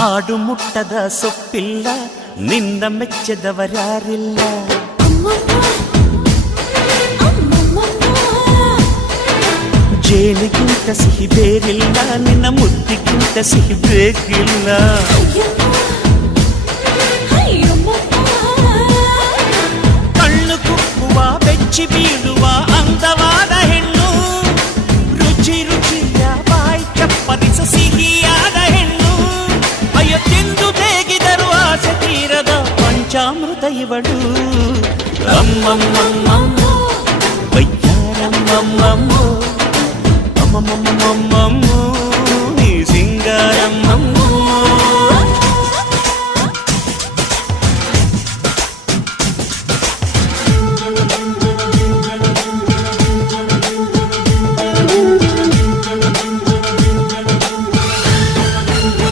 ಆಡು ಮುಟ್ಟದ ಸೊಪ್ಪಿಲ್ಲ ನಿನ್ನ ಮೆಚ್ಚದವರ್ಯಾರಿಲ್ಲ ಜೇನಿಗಿಂತ ಸಿಹಿ ಬೇರಿಲ್ಲ ನಿನ್ನ ಮುದ್ದಿಗಿಂತ ಸಿಹಿ ಬೇಕಿಲ್ಲ ಕಣ್ಣು ಕುಕ್ಕುವ ಬೆಚ್ಚಿ ಬೀಳುವ ಅಂದವಾದ ಹೆಣ್ಣು ರುಚಿ ರುಚಿಯ ಬಾಯಿ ಚಪ್ಪರಿಸ ಸಿಹಿಯಾದ ಹೆಣ್ಣು ಅಯ್ಯೋ ತಿಂದು ಬೇಗಿದರು ಆಸೆ ತೀರದ ಪಂಚಾಮೃತ ಇವಳು ಅಮ್ಮಮ್ಮಮ್ಮಮ್ಮ ವೈದ್ಯಾರಮ್ಮಮ್ಮಮ್ಮ ಅಮ್ಮಮ್ಮಮ್ಮಮ್ಮ